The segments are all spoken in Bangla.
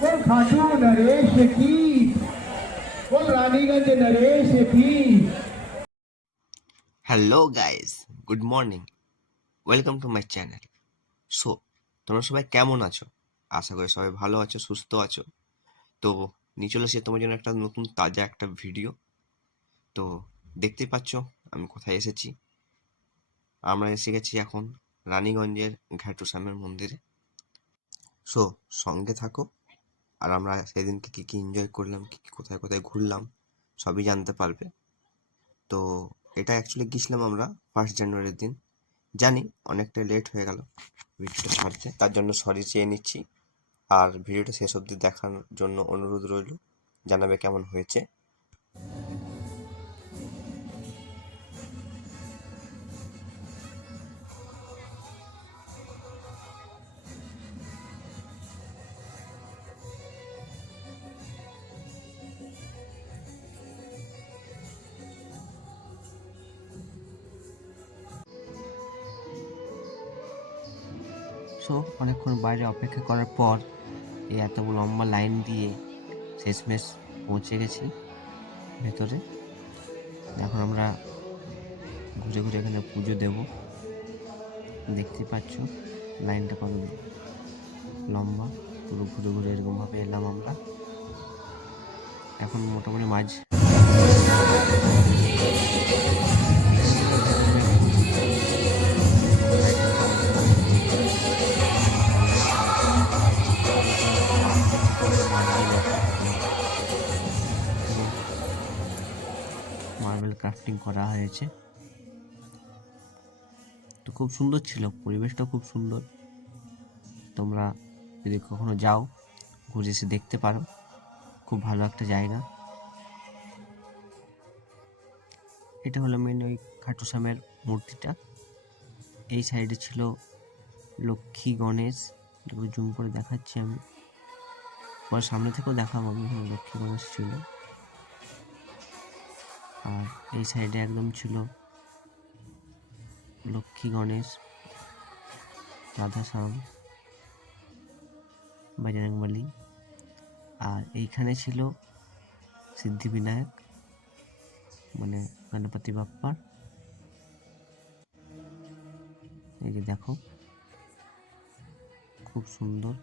वो खाटू नरेश की, वो रानीगंज नरेश की। Hello guys, good morning, welcome to my channel. So তোমরা সবাই কেমন আছো? আশা করি সবাই ভালো আছো, সুস্থ আছো। তো নিয়ে চলে এসেছি তোমার জন্য একটা নতুন তাজা একটা ভিডিও। তো দেখতেই পাচ্ছ আমি কোথায় এসেছি। আমরা এসে গেছি এখন রানীগঞ্জের ঘাটু শ্যামের মন্দিরে। সো সঙ্গে থাকো, আর আমরা সেদিনকে কী কী এনজয় করলাম, কী কী কোথায় কোথায় ঘুরলাম সবই জানতে পারবে। তো এটা অ্যাকচুয়ালি গেছিলাম আমরা 1 জানুয়ারির দিন। জানি অনেকটা লেট হয়ে গেল ভিডিওটা ছাড়তে, তার জন্য সরি চেয়ে নিচ্ছি। আর ভিডিওটা শেষ অবধি দেখার জন্য অনুরোধ রইল, জানাবে কেমন হয়েছে। সো অনেকক্ষণ বাইরে অপেক্ষা করার পর এই এত লম্বা লাইন দিয়ে শেষমেশ পৌঁছে গেছি ভেতরে। এখন আমরা ঘুরে ঘুরে এখানে পুজো দেব। দেখতে পাচ্ছ লাইনটা কত লম্বা, পুরো ঘুরে ঘুরে এরকমভাবে এলাম আমরা। এখন মোটামুটি মাঝ মার্বেল ক্রাফটিং করা হয়েছে। তো খুব সুন্দর ছিল, পরিবেশটা খুব সুন্দর। তোমরা যদি কখনো যাও ঘুরে এসে দেখতে পারো, খুব ভালো একটা জায়গা। এটা হলো মেন ওই খাটু শ্যামের মূর্তিটা। এই সাইডে ছিল লক্ষ্মী গণেশ, যেগুলো জুম করে দেখাচ্ছি আমি, পরে সামনে থেকেও দেখাবো আমি। লক্ষ্মী গণেশ ছিল, আর এই সাইডে একদম ছিল লক্ষ্মী গণেশ, রাধাশ্যাম, বজরংবলী। আর এইখানে ছিল সিদ্ধিবিনায়ক, মানে গণপতি বাপ্পার। এই যে দেখো, খুব সুন্দর।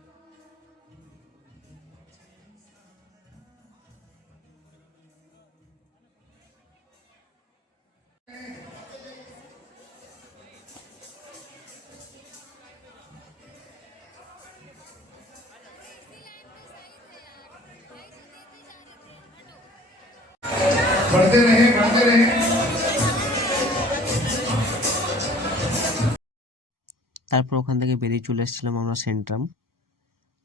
बढ़ते रहे बढ़ते रहे। তারপর ওখান থেকে বেরিয়ে চলে এসেছিলাম আমরা সেন্ট্রাম,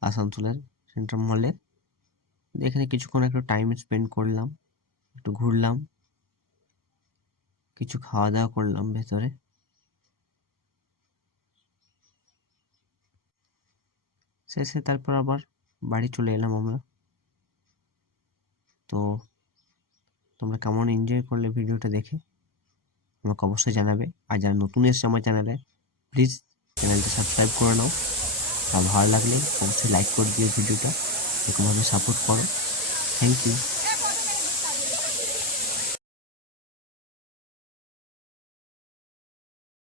আসানসোলের সেন্ট্রাম মলে। এখানে কিছুক্ষণ একটু টাইম স্পেন্ড করলাম, একটু ঘুরলাম, কিছু খাওয়া দাওয়া করলাম ভেতরে। শেষে তারপর আবার বাড়ি চলে এলাম আমরা। তো তোমরা কেমন এনজয় করলে ভিডিওটা দেখে আমাকে অবশ্যই জানাবে। আর যারা নতুন এসেছে আমার চ্যানেলে, প্লিজ চ্যানেলটা সাবস্ক্রাইব করে নাও। আর ভালো লাগলে অবশ্যই লাইক করে দিও ভিডিওটা, এরকমভাবে সাপোর্ট করো। Thank you.